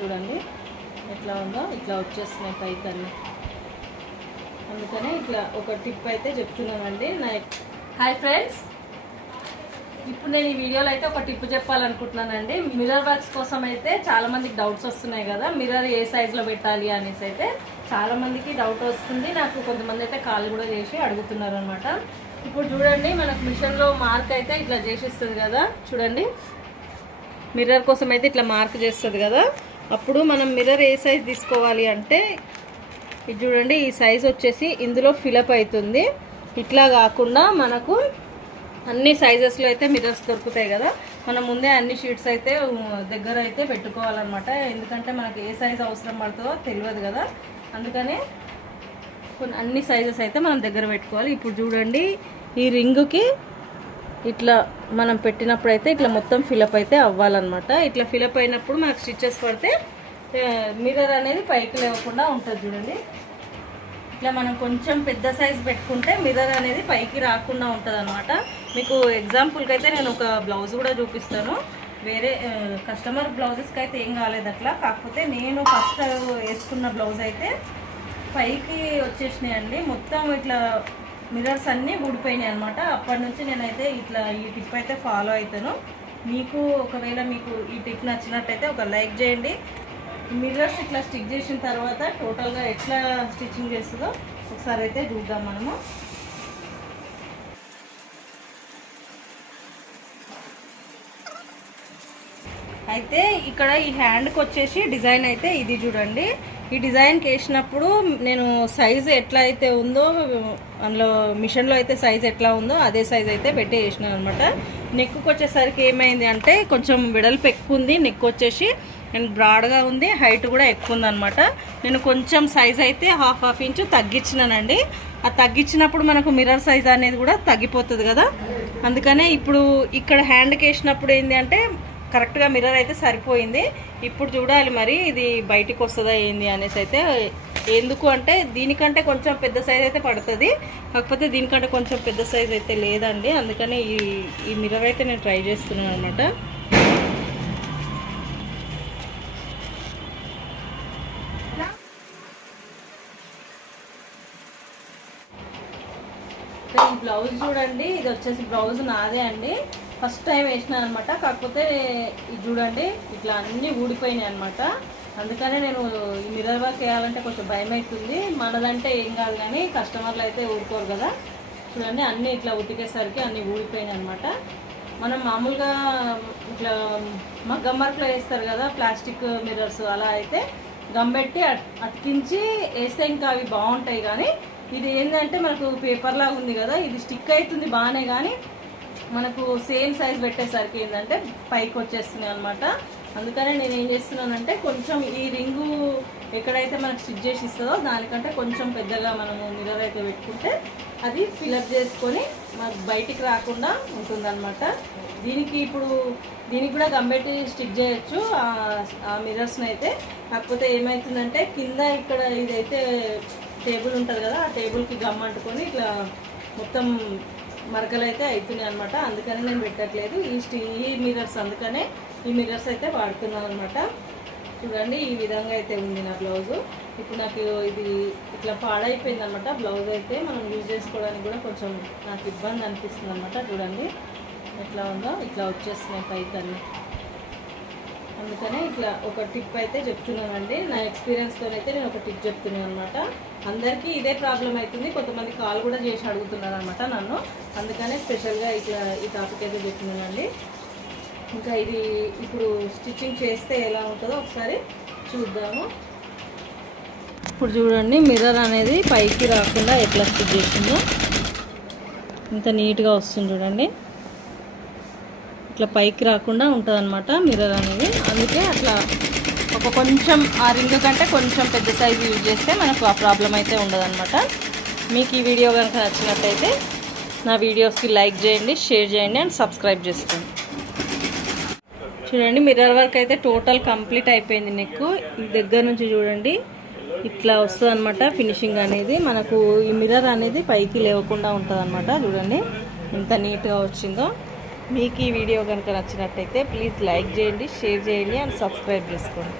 చూడండి. ఎట్లా ఉందో ఇట్లా వచ్చేస్తున్నాయి పైకి అన్నీ అందుకనే ఇట్లా ఒక టిప్ అయితే చెప్తున్నానండి. నా హాయ్ ఫ్రెండ్స్. ఇప్పుడు నేను ఈ వీడియోలో అయితే ఒక టిప్ చెప్పాలనుకుంటున్నానండి. మిర్రర్ వర్క్స్ కోసం అయితే చాలా మందికి డౌట్స్ వస్తున్నాయి కదా. మిర్రర్ ఏ సైజులో పెట్టాలి అనేసి అయితే చాలా మందికి డౌట్ వస్తుంది. నాకు కొంతమంది అయితే కాల్ కూడా చేసి అడుగుతున్నారు అనమాట ఇప్పుడు చూడండి మనకు మిషన్లో మార్క్ అయితే ఇట్లా చేసిస్తుంది కదా. చూడండి. మిర్రర్ కోసం అయితే ఇట్లా మార్క్ చేస్తుంది కదా. అప్పుడు మనం మిర్రర్ ఏ సైజ్ తీసుకోవాలి అంటే ఇది చూడండి ఈ సైజ్ వచ్చేసి ఇందులో ఫిలప్ అవుతుంది. ఇట్లా కాకుండా మనకు అన్ని సైజెస్లో అయితే మిర్రర్స్ దొరుకుతాయి కదా. మనం ముందే అన్ని షీట్స్ అయితే దగ్గర అయితే పెట్టుకోవాలన్నమాట. ఎందుకంటే మనకి ఏ సైజ్ అవసరం పడుతుందో తెలియదు కదా. అందుకనే కొన్ని అన్ని సైజెస్ అయితే మనం దగ్గర పెట్టుకోవాలి. ఇప్పుడు చూడండి ఈ రింగుకి ఇట్లా మనం పెట్టినప్పుడు అయితే ఇట్లా మొత్తం ఫిలప్ అయితే అవ్వాలన్నమాట. ఇట్లా ఫిలప్ అయినప్పుడు మనకు స్టిచెస్ పడితే మిర్రర్ అనేది పైకి లేవకుండా ఉంటుంది చూడండి. ఇట్లా మనం కొంచెం పెద్ద సైజ్ పెట్టుకుంటే మిర్రర్ అనేది పైకి రాకుండా ఉంటుంది అనమాట మీకు ఎగ్జాంపుల్కి అయితే నేను ఒక బ్లౌజ్ కూడా చూపిస్తాను. వేరే కస్టమర్ బ్లౌజెస్కి అయితే ఏం కాలేదు అట్లా. కాకపోతే నేను ఫస్ట్ వేసుకున్న బ్లౌజ్ అయితే పైకి వచ్చేసినాయండి. మొత్తం ఇట్లా మిర్రర్స్ అన్నీ ఊడిపోయినాయి అనమాట అప్పటి నుంచి నేనైతే ఇట్లా ఈ టిప్ అయితే ఫాలో అవుతాను మీకు ఒకవేళ మీకు ఈ టిప్ నచ్చినట్టయితే ఒక లైక్ చేయండి. మిర్రర్స్ ఇట్లా స్టిక్ చేసిన తర్వాత టోటల్గా ఎట్లా స్టిచ్చింగ్ చేస్తుందో ఒకసారి అయితే చూద్దాం మనము. అయితే ఇక్కడ ఈ హ్యాండ్కి వచ్చేసి డిజైన్ అయితే ఇది చూడండి. ఈ డిజైన్కి వేసినప్పుడు నేను సైజు ఎట్లా అయితే ఉందో అందులో మిషన్లో అయితే సైజ్ ఎట్లా ఉందో అదే సైజ్ అయితే పెట్టి వేసినాను అనమాట నెక్కు వచ్చేసరికి ఏమైంది అంటే కొంచెం వెడల్పు ఎక్కువ ఉంది నెక్ వచ్చేసి అండ్ బ్రాడ్గా ఉంది హైట్ కూడా ఎక్కువ ఉందనమాట నేను కొంచెం సైజ్ అయితే హాఫ్ హాఫ్ ఇంచు తగ్గించినానండి. ఆ తగ్గించినప్పుడు మనకు మిర్రర్ సైజ్ అనేది కూడా తగ్గిపోతుంది కదా. అందుకనే ఇప్పుడు ఇక్కడ హ్యాండ్కి వేసినప్పుడు ఏంటి అంటే కరెక్ట్గా మిర్రర్ అయితే సరిపోయింది. ఇప్పుడు చూడాలి మరి ఇది బయటికి వస్తుందా ఏంది అనేసి అయితే ఎందుకు అంటే దీనికంటే కొంచెం పెద్ద సైజ్ అయితే పడుతుంది. కాకపోతే దీనికంటే కొంచెం పెద్ద సైజ్ అయితే లేదండి. అందుకని ఈ ఈ మిర్రర్ అయితే నేను ట్రై చేస్తున్నాను అనమాట ఈ బ్లౌజ్ చూడండి. ఇది వచ్చేసి బ్లౌజ్ నాదే అండి. ఫస్ట్ టైం వేసినాను అనమాట కాకపోతే ఇది చూడండి ఇట్లా అన్నీ ఊడిపోయినాయి అనమాట అందుకనే నేను ఈ మిర్రర్ వర్క్ వేయాలంటే కొంచెం భయం అవుతుంది మనదంటే ఏం కాదు కానీ కస్టమర్లు అయితే ఊరుకోరు కదా. చూడండి అన్నీ ఇట్లా ఉతికేసరికి అన్నీ ఊడిపోయినాయి అనమాట మనం మామూలుగా ఇట్లా మగ్గం వర్క్లో వేస్తారు కదా ప్లాస్టిక్ మిర్రర్స్ అలా అయితే గమ్మెట్టి అట్- అతికించి వేస్తే ఇంకా అవి బాగుంటాయి కానీ ఇది ఏంటంటే మనకు పేపర్ లాగా ఉంది కదా ఇది స్టిక్ అవుతుంది బాగానే కానీ మనకు సేమ్ సైజ్ పెట్టేసరికి ఏంటంటే పైకి వచ్చేస్తుంది అనమాట అందుకనే నేను ఏం చేస్తున్నానంటే కొంచెం ఈ రింగు ఎక్కడైతే మనకు స్టిచ్ చేసి ఇస్తుందో దానికంటే కొంచెం పెద్దగా మనము మిర్రర్ అయితే పెట్టుకుంటే అది ఫిలప్ చేసుకొని మనకు బయటికి రాకుండా ఉంటుందన్నమాట. దీనికి ఇప్పుడు దీనికి కూడా గంబెట్టి స్టిక్ చేయొచ్చు ఆ- ఆ మిర్రర్స్ని అయితే. కాకపోతే ఏమవుతుందంటే కింద ఇక్కడ ఇదైతే టేబుల్ ఉంటుంది కదా ఆ టేబుల్కి గమ్ అంటుకొని ఇట్లా మొత్తం మరకలు అయితే అవుతున్నాయి అనమాట అందుకని నేను పెట్టట్లేదు. ఈ స్టీ ఈ మిర్రర్స్ అందుకనే ఈ మిర్రర్స్ అయితే వాడుతున్నాను అనమాట చూడండి ఈ విధంగా అయితే ఉంది నా బ్లౌజు. ఇప్పుడు నాకు ఇది ఇట్లా పాడైపోయింది అనమాట బ్లౌజ్ అయితే మనం యూజ్ చేసుకోవడానికి కూడా కొంచెం నాకు ఇబ్బంది అనిపిస్తుంది అనమాట చూడండి ఎట్లా ఉందో ఇట్లా వచ్చేస్తున్నాయి పైకి అన్నీ అందుకనే ఇట్లా ఒక టిప్ అయితే చెప్తున్నానండి. నా ఎక్స్పీరియన్స్తోనైతే నేను ఒక టిప్ చెప్తున్నాను అనమాట అందరికీ ఇదే ప్రాబ్లం అవుతుంది కొంతమంది కాల్ కూడా చేసి అడుగుతున్నారు అనమాట నన్ను. అందుకనే స్పెషల్గా ఇట్లా ఈ టాపిక్ అయితే చెప్తున్నానండి ఇంకా ఇది ఇప్పుడు స్టిచ్చింగ్ చేస్తే ఎలా ఉంటుందో ఒకసారి చూద్దాము. ఇప్పుడు చూడండి మిర్రర్ అనేది పైకి రాకుండా ఎట్లా స్టిచ్ చేసిందో ఇంత నీట్గా వస్తుంది చూడండి. ఇట్లా పైకి రాకుండా ఉంటుంది అనమాట మిర్రర్ అనేది. అందుకే అట్లా ఒక కొంచెం ఆ రింగ్ కంటే కొంచెం పెద్ద సైజు యూజ్ చేస్తే మనకు ఆ ప్రాబ్లం అయితే ఉండదన్నమాట. మీకు ఈ వీడియో కనుక నచ్చినట్టయితే నా వీడియోస్కి లైక్ చేయండి షేర్ చేయండి అండ్ సబ్స్క్రైబ్ చేసుకోండి. చూడండి మిర్రర్ వర్క్ అయితే టోటల్ కంప్లీట్ అయిపోయింది నెక్ దగ్గర నుంచి చూడండి ఇట్లా వస్తుంది అనమాట ఫినిషింగ్ అనేది. మనకు ఈ మిర్రర్ అనేది పైకి లేవకుండా ఉంటుంది అనమాట చూడండి ఎంత నీట్గా వచ్చిందో. మీకు ఈ వీడియో కనుక నచ్చినట్టయితే ప్లీజ్ లైక్ చేయండి షేర్ చేయండి అండ్ సబ్స్క్రైబ్ చేసుకోండి.